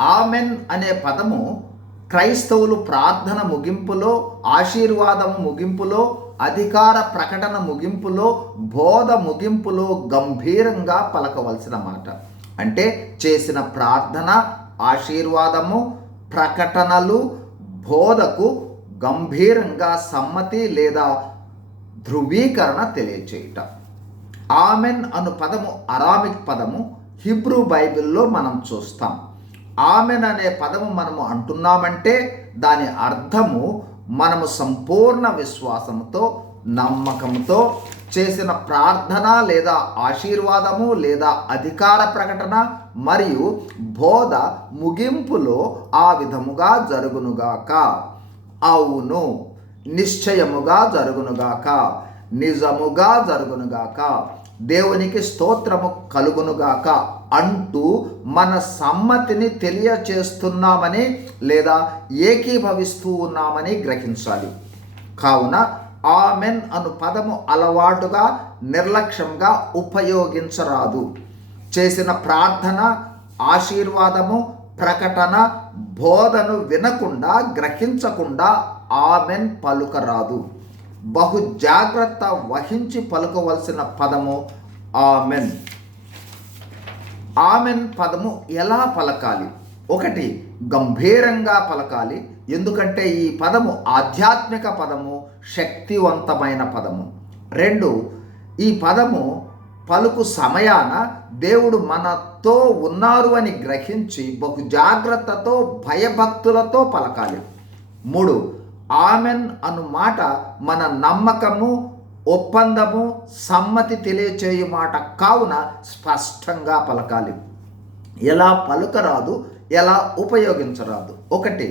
Amen అనే పదము క్రైస్తవులు ప్రార్థన ముగింపులో ఆశీర్వాదం ముగింపులో అధికార ప్రకటన ముగింపులో బోధ ముగింపులో గంభీరంగా పలకవలసిన మాట. అంటే చేసిన ప్రార్థన ఆశీర్వాదము ప్రకటనలు బోధకు గంభీరంగా సమ్మతి లేదా ధృవీకరణ తెలియచేయట. ఆమెన్ అను పదము అరామిక్ పదము హిబ్రూ బైబిల్లో మనం చూస్తాం. ఆమెననే పదము మనము అంటున్నామంటే దాని అర్థము మనము సంపూర్ణ విశ్వాసంతో నమ్మకంతో చేసిన ప్రార్థన లేదా ఆశీర్వాదము లేదా అధికార ప్రకటన మరియు బోధ ముగింపులో ఆ విధముగా జరుగునుగాక. అవును నిశ్చయముగా జరుగునుగాక నిజముగా జరుగునుగాక దేవునికి స్తోత్రము కలుగునుగాక అంటూ మన సమ్మతిని తెలియచేస్తున్నామని లేదా ఏకీభవిస్తూ ఉన్నామని గ్రహించాలి. కావున ఆమెన్ అను పదము అలవాటుగా నిర్లక్ష్యంగా ఉపయోగించరాదు. చేసిన ప్రార్థన ఆశీర్వాదము ప్రకటన బోధను వినకుండా గ్రహించకుండా ఆమెన్ పలుకరాదు. బహు జాగ్రత్త వహించి పలుకవలసిన పదము ఆమెన్. ఆమెన్ పదము ఎలా పలకాలి? ఒకటి గంభీరంగా పలకాలి. ఎందుకంటే ఈ పదము ఆధ్యాత్మిక పదము శక్తివంతమైన పదము. రెండు ఈ పదము పలుకు సమయాన దేవుడు మనతో ఉన్నారు అని గ్రహించి బహు జాగ్రత్తతో భయభక్తులతో పలకాలి. మూడు ఆమెన్ అను మాట మన నమ్మకము ఒప్పందము సమ్మతి తెలియచేయు మాట కావున స్పష్టంగా పలకాలి. ఎలా పలుకరాదు ఎలా ఉపయోగించరాదు. ఒకటి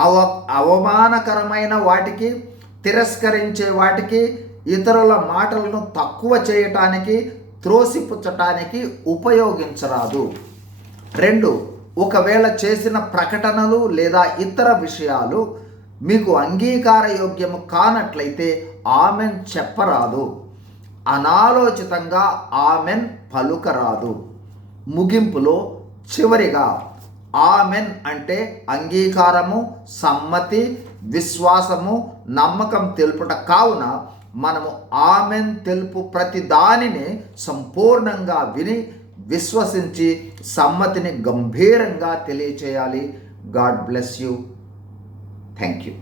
అవ అవమానకరమైన వాటికి తిరస్కరించే వాటికి ఇతరుల మాటలను తక్కువ చేయటానికి త్రోసిపుచ్చటానికి ఉపయోగించరాదు. రెండు ఒకవేళ చేసిన ప్రకటనలు లేదా ఇతర విషయాలు మీకు అంగీకార యోగ్యము కానట్లయితే ఆమెన్ చెప్పరాదు. అనాలోచితంగా ఆమెన్ పలుకరాదు. ముగింపులో చివరిగా ఆమెన్ అంటే అంగీకారము సమ్మతి విశ్వాసము నమ్మకం తెలుపుట కావున మనము ఆమెన్ తెలుపు ప్రతి దానిని సంపూర్ణంగా విని విశ్వసించి సమ్మతిని గంభీరంగా తెలియచేయాలి. God bless you. Thank you